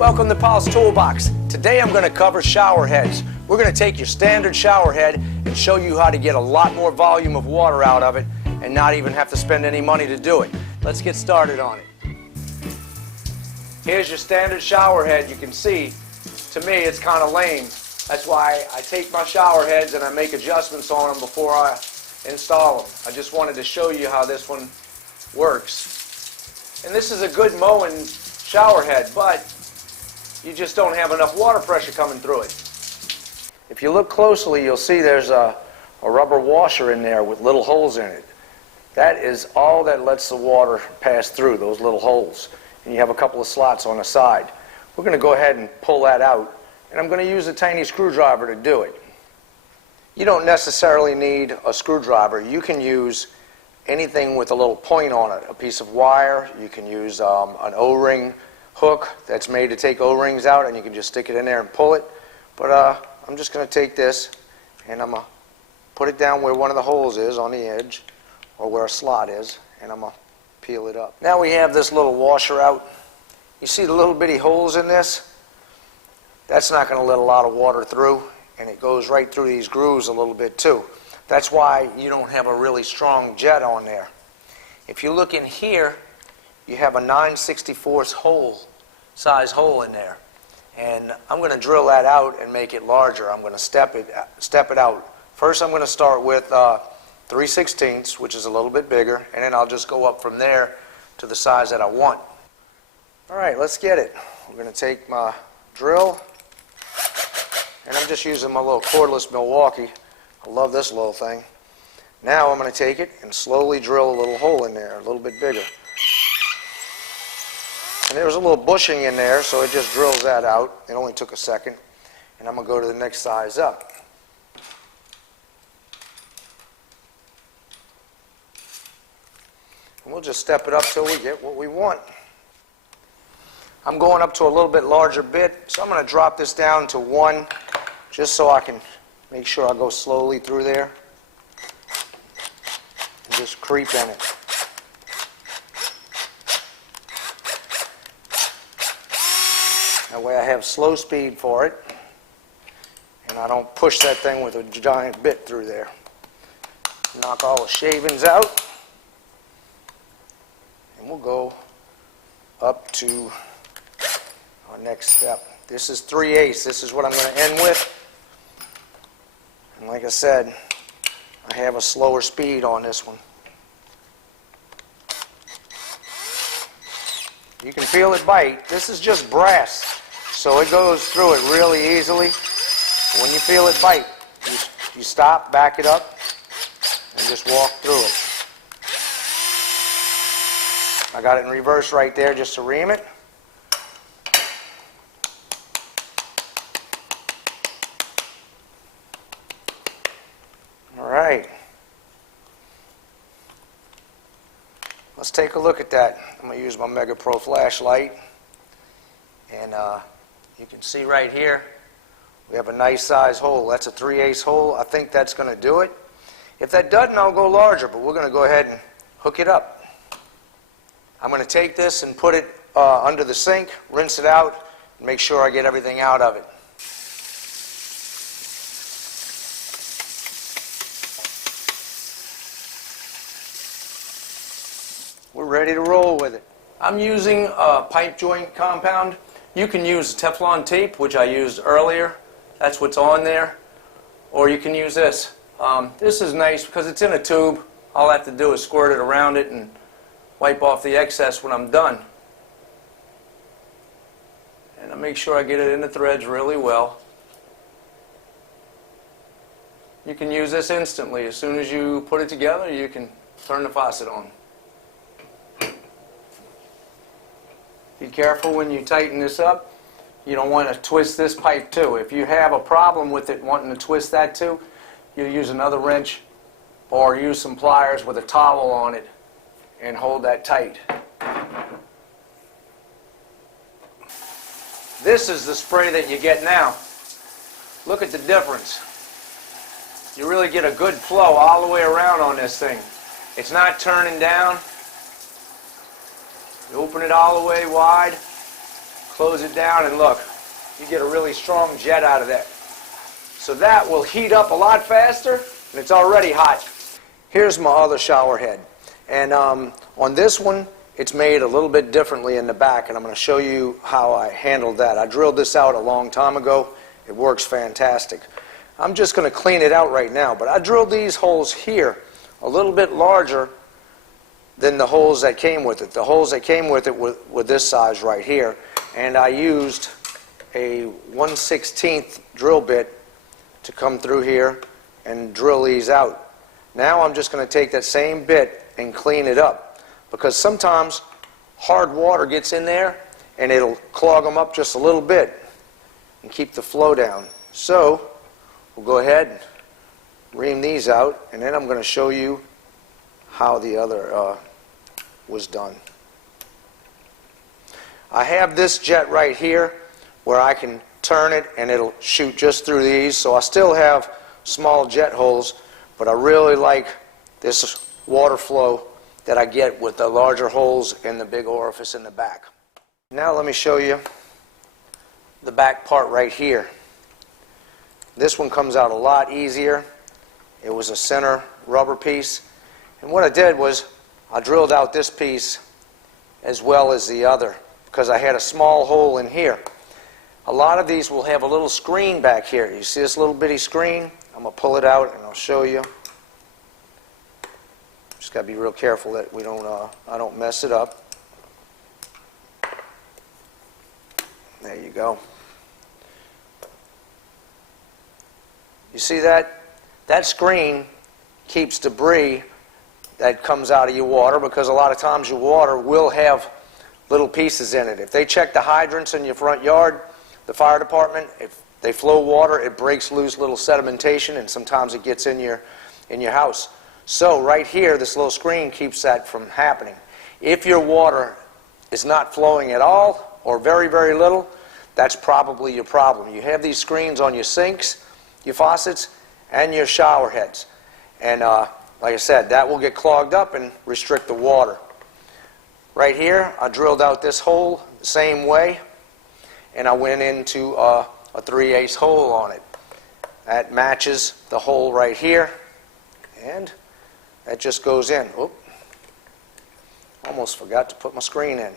Welcome to Paulstoolbox. Today I'm going to cover shower heads. We're going to take your standard shower head and show you how to get a lot more volume of water out of it and not even have to spend any money to do it. Let's get started on it. Here's your standard shower head. You can see, to me, it's kind of lame. That's why I take my shower heads and I make adjustments on them before I install them. I just wanted to show you how this one works. And this is a good mowing shower head, but you just don't have enough water pressure coming through it. If you look closely, you'll see there's a rubber washer in there with little holes in it. That is all that lets the water pass through, those little holes. And you have a couple of slots on the side. We're going to go ahead and pull that out, and I'm going to use a tiny screwdriver to do it. You don't necessarily need a screwdriver. You can use anything with a little point on it, a piece of wire. You can use an O-ring hook that's made to take O-rings out, and you can just stick it in there and pull it. But I'm just going to take this and I'm going to put it down where one of the holes is on the edge, or where a slot is, and I'm going to peel it up. Now we have this little washer out. You see the little bitty holes in this? That's not going to let a lot of water through, and it goes right through these grooves a little bit too. That's why you don't have a really strong jet on there. If you look in here, you have a 9/64 size hole in there, and I'm going to drill that out and make it larger. I'm going to step it out. First, I'm going to start with 3/16, which is a little bit bigger, and then I'll just go up from there to the size that I want. All right, let's get it. I'm going to take my drill, and I'm just using my little cordless Milwaukee. I love this little thing. Now I'm going to take it and slowly drill a little hole in there, a little bit bigger. And there's a little bushing in there, so it just drills that out. It only took a second. And I'm going to go to the next size up. And we'll just step it up till we get what we want. I'm going up to a little bit larger bit, so I'm going to drop this down to 1, just so I can make sure I go slowly through there and just creep in it. That way I have slow speed for it, and I don't push that thing with a giant bit through there. Knock all the shavings out, and we'll go up to our next step. This is 3/8. This is what I'm going to end with. And like I said, I have a slower speed on this one. You can feel it bite. This is just brass, so it goes through it really easily. When you feel it bite, you stop, back it up, and just walk through it. I got it in reverse right there just to ream it. Alright, let's take a look at that. I'm going to use my Mega Pro flashlight, and you can see right here we have a nice size hole. That's a 3/8 hole. I think that's going to do it. If that doesn't, I'll go larger, but we're going to go ahead and hook it up. I'm going to take this and put it under the sink, rinse it out, and make sure I get everything out of it. We're ready to roll with it. I'm using a pipe joint compound. You can use Teflon tape, which I used earlier. That's what's on there. Or you can use this. This is nice because it's in a tube. All I have to do is squirt it around it and wipe off the excess when I'm done. And I make sure I get it in the threads really well. You can use this instantly. As soon as you put it together, you can turn the faucet on. Be careful when you tighten this up. You don't want to twist this pipe too. If you have a problem with it wanting to twist that too, you use another wrench or use some pliers with a towel on it and hold that tight. This is the spray that you get now. Look at the difference. You really get a good flow all the way around on this thing. It's not turning down. You open it all the way wide, Close it down and look, you get a really strong jet out of that. So that will heat up a lot faster, and it's already hot. Here's my other shower head. And on this one, it's made a little bit differently in the back, and I'm going to show you how I handled that. I drilled this out a long time ago. It works fantastic. I'm just going to clean it out right now, but I drilled these holes here a little bit larger than the holes that came with it. The holes that came with it were this size right here, and I used a 1/16 drill bit to come through here and drill these out. Now I'm just going to take that same bit and clean it up, because sometimes hard water gets in there and it'll clog them up just a little bit and keep the flow down. So we'll go ahead and ream these out, and then I'm going to show you how the other was done. I have this jet right here where I can turn it and it'll shoot just through these, so I still have small jet holes, but I really like this water flow that I get with the larger holes and the big orifice in the back. Now let me show you the back part right here. This one comes out a lot easier. It was a center rubber piece, and what I did was I drilled out this piece as well as the other because I had a small hole in here. A lot of these will have a little screen back here. You see this little bitty screen? I'm going to pull it out and I'll show you. Just got to be real careful that I don't mess it up. There you go. You see that? That screen keeps debris that comes out of your water, because a lot of times your water will have little pieces in it. If they check the hydrants in your front yard, the fire department, if they flow water, it breaks loose little sedimentation, and sometimes it gets in your house. So right here, this little screen keeps that from happening. If your water is not flowing at all, or very, very little, that's probably your problem. You have these screens on your sinks, your faucets, and your shower heads. And like I said, that will get clogged up and restrict the water. Right here, I drilled out this hole the same way, and I went into a 3/8 hole on it. That matches the hole right here, and that just goes in. Oop. Almost forgot to put my screen in.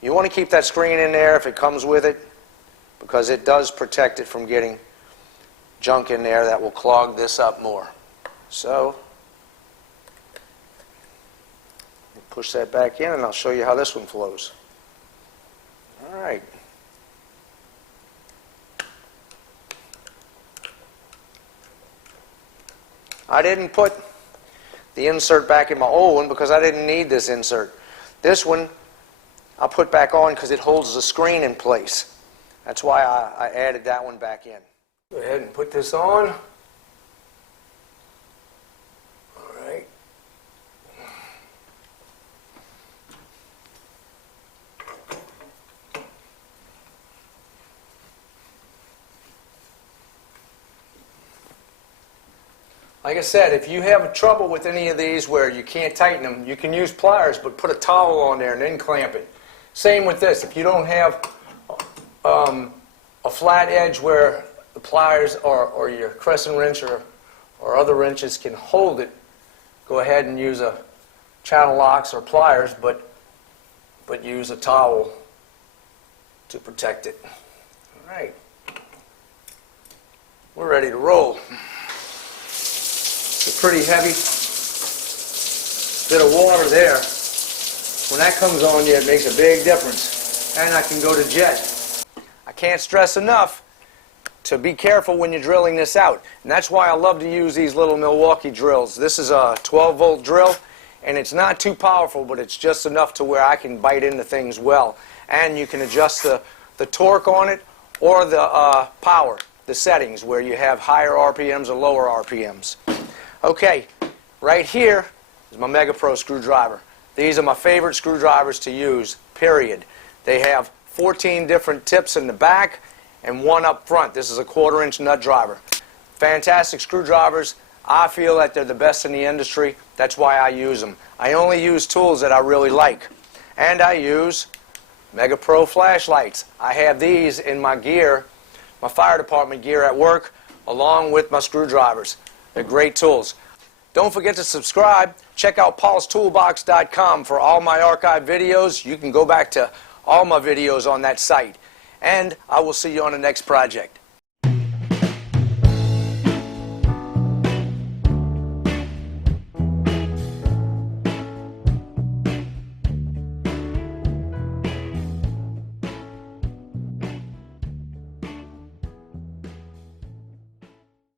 You want to keep that screen in there if it comes with it, because it does protect it from getting junk in there that will clog this up more. So push that back in, and I'll show you how this one flows. All right. I didn't put the insert back in my old one because I didn't need this insert. This one I put back on because it holds the screen in place. That's why I added that one back in. Go ahead and put this on. All right. Like I said, if you have trouble with any of these where you can't tighten them, you can use pliers, but put a towel on there and then clamp it. Same with this. If you don't have a flat edge where the pliers or your crescent wrench or other wrenches can hold it, go ahead and use a channel locks or pliers, but use a towel to protect it. All right. We're ready to roll. It's a pretty heavy bit of water there. When that comes on you, it makes a big difference. And I can go to jet. I can't stress enough to be careful when you're drilling this out. And that's why I love to use these little Milwaukee drills. This is a 12-volt drill, and it's not too powerful, but it's just enough to where I can bite into things well. And you can adjust the torque on it or the power, the settings, where you have higher RPMs or lower RPMs. Okay, right here is my Mega Pro screwdriver. These are my favorite screwdrivers to use, period. They have 14 different tips in the back and one up front. This is a 1/4-inch nut driver. Fantastic screwdrivers. I feel that they're the best in the industry. That's why I use them. I only use tools that I really like. And I use Mega Pro flashlights. I have these in my gear, my fire department gear at work, along with my screwdrivers. They're great tools. Don't forget to subscribe. Check out Paulstoolbox.com for all my archive videos. You can go back to all my videos on that site. And I will see you on the next project.